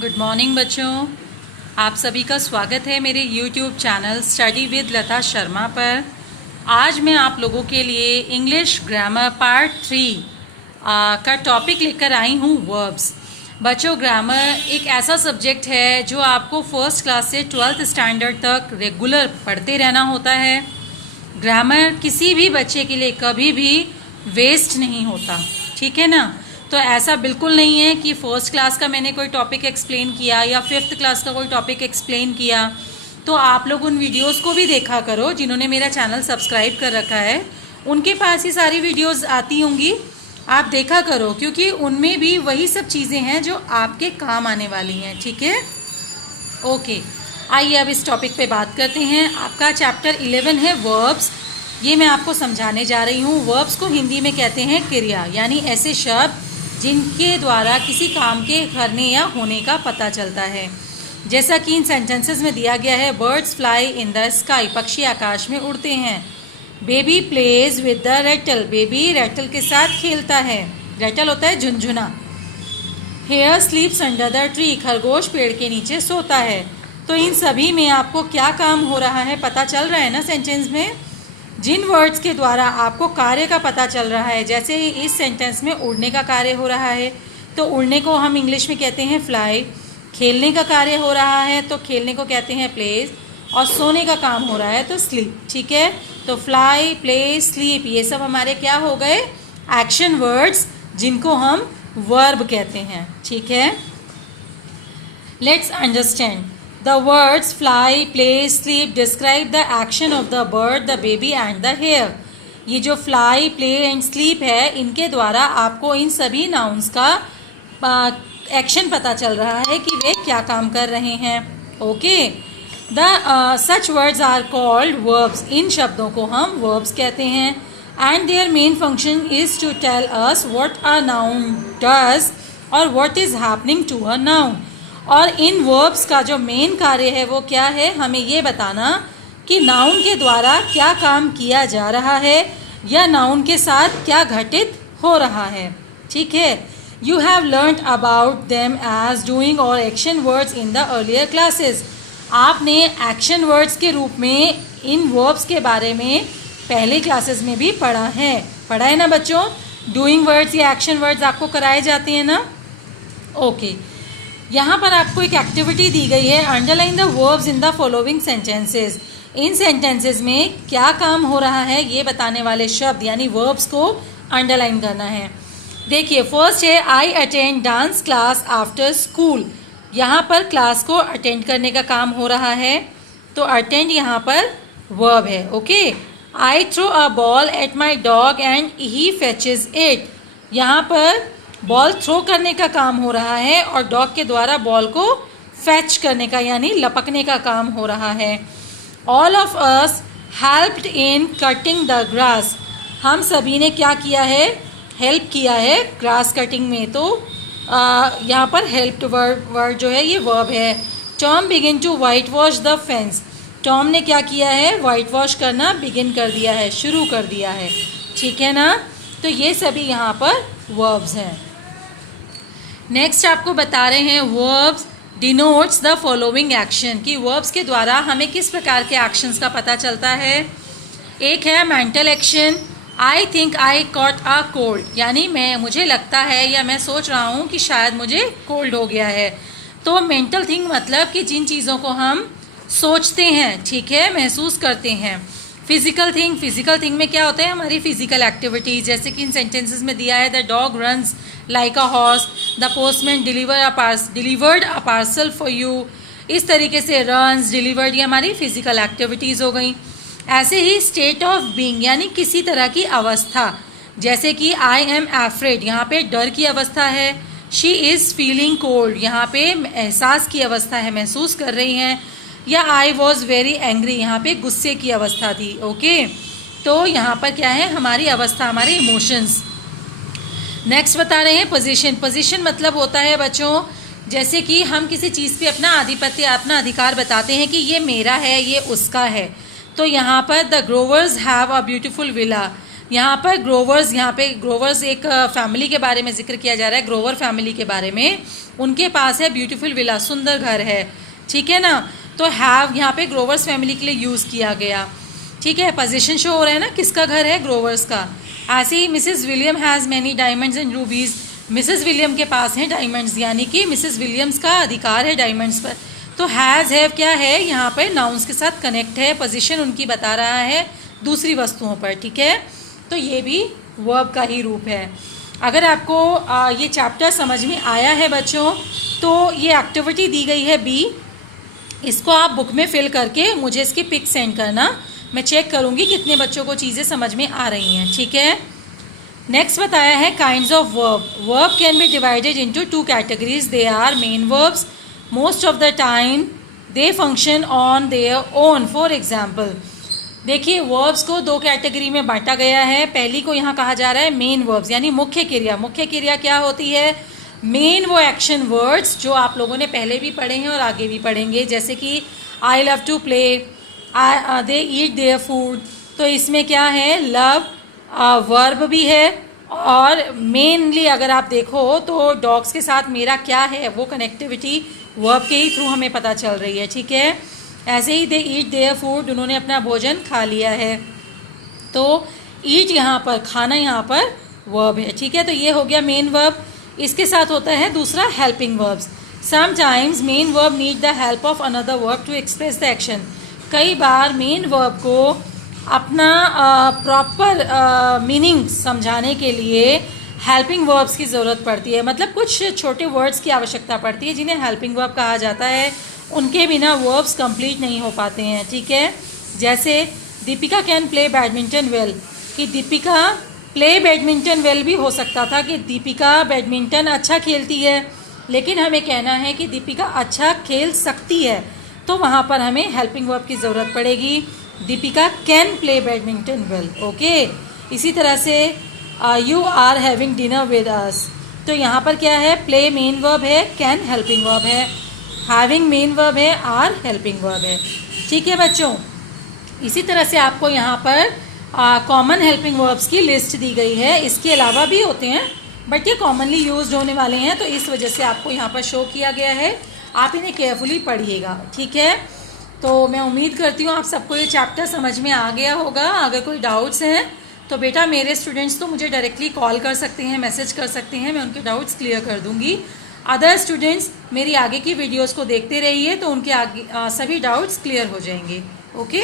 Good morning बच्चों, आप सभी का स्वागत है मेरे YouTube चैनल स्टडी विद लता शर्मा पर। आज मैं आप लोगों के लिए इंग्लिश ग्रामर पार्ट 3 का टॉपिक लेकर आई हूँ, वर्ब्स। बच्चों, ग्रामर एक ऐसा सब्जेक्ट है जो आपको फर्स्ट क्लास से 12th स्टैंडर्ड तक रेगुलर पढ़ते रहना होता है। ग्रामर किसी भी बच्चे के लिए कभी भी वेस्ट नहीं होता, ठीक है ना। तो ऐसा बिल्कुल नहीं है कि फर्स्ट क्लास का मैंने कोई टॉपिक एक्सप्लेन किया या 5th क्लास का कोई टॉपिक एक्सप्लेन किया तो आप लोग उन वीडियोस को भी देखा करो। जिन्होंने मेरा चैनल सब्सक्राइब कर रखा है उनके पास ही सारी वीडियोस आती होंगी, आप देखा करो, क्योंकि उनमें भी वही सब चीज़ें हैं जो आपके काम आने वाली हैं, ठीक है। ओके, आइए अब इस टॉपिक पे बात करते हैं। आपका चैप्टर 11 है वर्ब्स। ये मैं आपको समझाने जा रही हूँ। वर्ब्स को हिंदी में कहते हैं क्रिया, यानी ऐसे शब्द जिनके द्वारा किसी काम के करने या होने का पता चलता है। जैसा कि इन सेंटेंसेस में दिया गया है, birds fly in the sky, पक्षी आकाश में उड़ते हैं। Baby plays with the rattle, baby rattle के साथ खेलता है। रेटल होता है झुनझुना। Hare sleeps under the tree, खरगोश पेड़ के नीचे सोता है। तो इन सभी में आपको क्या काम हो रहा है पता चल रहा है ना सेंटेंस में। जिन वर्ड्स के द्वारा आपको कार्य का पता चल रहा है, जैसे इस सेंटेंस में उड़ने का कार्य हो रहा है तो उड़ने को हम इंग्लिश में कहते हैं फ्लाई। खेलने का कार्य हो रहा है तो खेलने को कहते हैं प्लेस। और सोने का काम हो रहा है तो स्लीप, ठीक है। तो फ्लाई, प्ले, स्लीप, ये सब हमारे क्या हो गए, एक्शन वर्ड्स, जिनको हम वर्ब कहते हैं, ठीक है। Let's understand. The words fly, play, sleep describe the action of the bird, the baby and the hare. ये जो fly, play and sleep है, इनके द्वारा आपको इन सभी nouns का एक्शन पता चल रहा है कि वे क्या काम कर रहे हैं। Okay, such words are called verbs. इन शब्दों को हम verbs कहते हैं। And their main function is to tell us what a noun does or what is happening to a noun. और इन वर्ब्स का जो मेन कार्य है वो क्या है, हमें ये बताना कि नाउन के द्वारा क्या काम किया जा रहा है या नाउन के साथ क्या घटित हो रहा है, ठीक है। You have learned about them as doing और action words in the earlier classes. आपने एक्शन वर्ड्स के रूप में इन वर्ब्स के बारे में पहले क्लासेस में भी पढ़ा है ना बच्चों। डूइंग वर्ड्स या एक्शन वर्ड्स आपको कराए जाते हैं ना। ओके, यहाँ पर आपको एक एक्टिविटी दी गई है, underline the verbs in the following sentences. In sentences में क्या काम हो रहा है ये बताने वाले शब्द यानी वर्ब्स को अंडरलाइन करना है। देखिए, फर्स्ट है I attend dance class after school. यहाँ पर क्लास को अटेंड करने का काम हो रहा है तो अटेंड यहाँ पर वर्ब है। Okay, I throw a ball at my dog and he fetches it. यहाँ पर बॉल थ्रो करने का काम हो रहा है और डॉग के द्वारा बॉल को फैच करने का यानी लपकने का काम हो रहा है। All of us helped in cutting the grass. हम सभी ने क्या किया है, हेल्प किया है ग्रास कटिंग में। तो यहाँ पर हेल्प्ड वर्ड जो है ये वर्ब है। Tom begin to white wash the fence. Tom ने क्या किया है, वाइट वॉश करना बिगिन कर दिया है, शुरू कर दिया है, ठीक है ना। तो ये सभी यहाँ पर वर्ब्स हैं। नेक्स्ट आपको बता रहे हैं verbs denotes the following action, कि वर्ब्स के द्वारा हमें किस प्रकार के एक्शंस का पता चलता है। एक है mental action, I think I caught a cold, यानी मुझे लगता है या मैं सोच रहा हूँ कि शायद मुझे कोल्ड हो गया है। तो मेंटल थिंग मतलब कि जिन चीज़ों को हम सोचते हैं, ठीक है, महसूस करते हैं। फिजिकल थिंग में क्या होता है, हमारी फिजिकल एक्टिविटीज़, जैसे कि इन सेंटेंसेस में दिया है the dog runs like a horse, the postman delivered a parcel for you. इस तरीके से रन्स, डिलीवर्ड, ये हमारी फिजिकल एक्टिविटीज़ हो गई। ऐसे ही स्टेट ऑफ बीइंग यानी किसी तरह की अवस्था, जैसे कि आई एम एफ्रेड, यहाँ पे डर की अवस्था है। शी इज़ फीलिंग कोल्ड, यहाँ पे एहसास की अवस्था है, महसूस कर रही हैं। या आई वॉज वेरी एंग्री, यहाँ पे गुस्से की अवस्था थी। ओके, तो यहाँ पर क्या है, हमारी अवस्था, हमारे इमोशंस। नेक्स्ट बता रहे हैं पोजीशन मतलब होता है बच्चों, जैसे कि हम किसी चीज़ पे अपना आधिपत्य, अपना अधिकार बताते हैं कि ये मेरा है, ये उसका है। तो यहाँ पर the growers have a beautiful villa, यहाँ पर ग्रोवर्स, यहाँ पे ग्रोवर्स एक फैमिली के बारे में जिक्र किया जा रहा है, ग्रोवर फैमिली के बारे में। उनके पास है ब्यूटीफुल विला, सुंदर घर है, ठीक है ना। तो हैव यहाँ पे ग्रोवर्स फैमिली के लिए यूज़ किया गया, ठीक है। पोजीशन शो हो रहा है ना, किसका घर है, ग्रोवर्स का। ऐसे ही Mrs William has many diamonds and rubies, Mrs William के पास हैं डायमंड्स, यानी कि मिसेस विलियम्स का अधिकार है डायमंड्स पर। तो हैज़ हैव क्या है, यहाँ पर नाउन्स के साथ कनेक्ट है, पोजीशन उनकी बता रहा है दूसरी वस्तुओं पर, ठीक है। तो ये भी वर्ब का ही रूप है। अगर आपको ये चैप्टर समझ में आया है बच्चों, तो ये एक्टिविटी दी गई है बी, इसको आप बुक में फिल करके मुझे इसकी पिक सेंड करना, मैं चेक करूँगी कितने बच्चों को चीज़ें समझ में आ रही हैं, ठीक है। नेक्स्ट बताया है kinds of verb. Verb can be divided into 2 categories, they are main verbs, most of the time they function on their own. For example, देखिए वर्ब्स को 2 कैटेगरी में बांटा गया है। पहली को यहाँ कहा जा रहा है मेन वर्ब्स, यानी मुख्य क्रिया। मुख्य क्रिया क्या होती है, मेन वो एक्शन वर्ड्स जो आप लोगों ने पहले भी पढ़े हैं और आगे भी पढ़ेंगे, जैसे कि I love to play, they eat their food. तो इसमें क्या है, लव वर्ब भी है, और मेनली अगर आप देखो तो डॉग्स के साथ मेरा क्या है, वो कनेक्टिविटी वर्ब के ही थ्रू हमें पता चल रही है, ठीक है। ऐसे ही दे ईट देयर फूड, उन्होंने अपना भोजन खा लिया है। तो ईट यहाँ पर, खाना यहाँ पर वर्ब है, ठीक है। तो ये हो गया मेन वर्ब। इसके साथ होता है दूसरा helping verbs. Sometimes main verb need the help of another verb to express the action. कई बार मेन वर्ब को अपना प्रॉपर मीनिंग समझाने के लिए हेल्पिंग वर्ब्स की ज़रूरत पड़ती है। मतलब कुछ छोटे वर्ड्स की आवश्यकता पड़ती है जिन्हें हेल्पिंग वर्ब कहा जाता है, उनके बिना वर्ब्स कंप्लीट नहीं हो पाते हैं, ठीक है। जैसे Deepika can play badminton well, कि दीपिका प्ले बैडमिंटन वेल भी हो सकता था कि दीपिका बैडमिंटन अच्छा खेलती है, लेकिन हमें कहना है कि दीपिका अच्छा खेल सकती है, तो वहाँ पर हमें हेल्पिंग वर्ब की ज़रूरत पड़ेगी। Deepika can play badminton well, okay. इसी तरह से you are having dinner with us, तो यहाँ पर क्या है, प्ले मेन वर्ब है, कैन हेल्पिंग वर्ब है, हैविंग मेन वर्ब है, आर हेल्पिंग वर्ब है, ठीक है बच्चों। इसी तरह से आपको यहाँ पर कॉमन हेल्पिंग वर्ब्स की लिस्ट दी गई है। इसके अलावा भी होते हैं, बट ये कॉमनली यूज्ड होने वाले हैं, तो इस वजह से आपको यहाँ पर शो किया गया है। आप इन्हें केयरफुली पढ़िएगा, ठीक है। तो मैं उम्मीद करती हूँ आप सबको ये चैप्टर समझ में आ गया होगा। अगर कोई डाउट्स हैं तो बेटा मेरे स्टूडेंट्स तो मुझे डायरेक्टली कॉल कर सकते हैं, मैसेज कर सकते हैं, मैं उनके डाउट्स क्लियर कर दूँगी। अदर स्टूडेंट्स मेरी आगे की वीडियोज़ को देखते रहिए, तो उनके आगे सभी डाउट्स क्लियर हो जाएंगे, ओके।